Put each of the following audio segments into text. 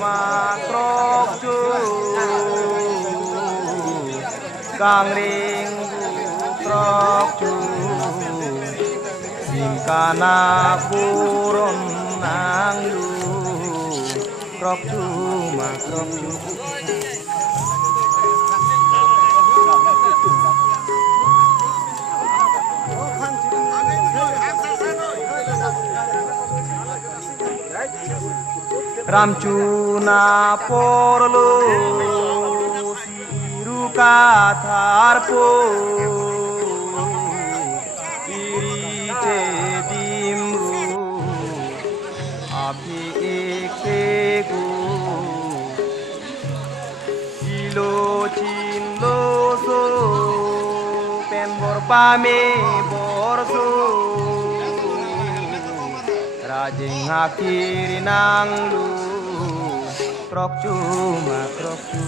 Makrok cu Kang ring krok cu Singkana buron nang lu Krok cu makrok cu Ramcuna porlo siru katharpo irice dimru api ekego silo cinlo so penbor pame borso rajing akhiri nang lu krok cuma krok cu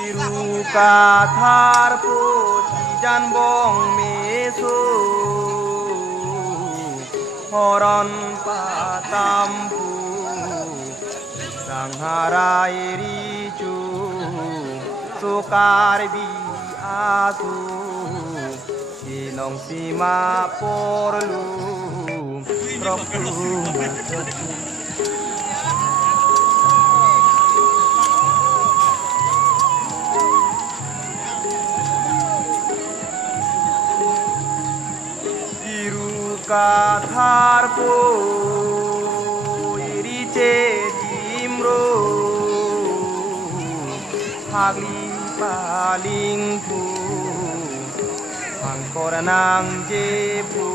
siru katharpo jan bong meso horon patampu sangharai ricu sukar bi asu inong sima porlu krok cuma krok cu katharpo irice dimro hagli palingku angkor nang jepu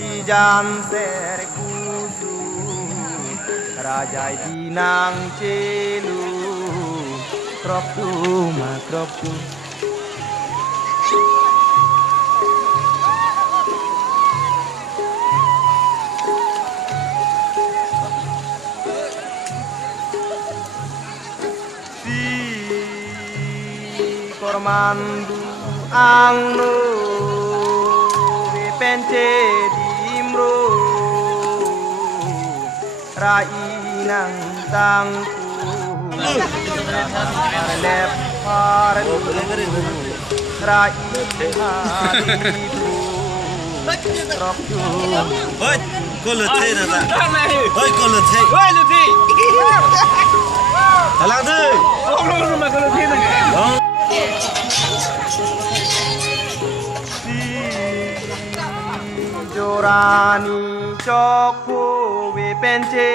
ijan serkusu rajai dinang celu krok cuma krok cu Kormandu angno bepence dimro rainang tangku lep hardu rai haridu krok cu Oi, kolothe na ta. Oi, kolothe. Oi, Luthi. Halang tu. Oh, ma kolothe na. Jorani chokpu bepence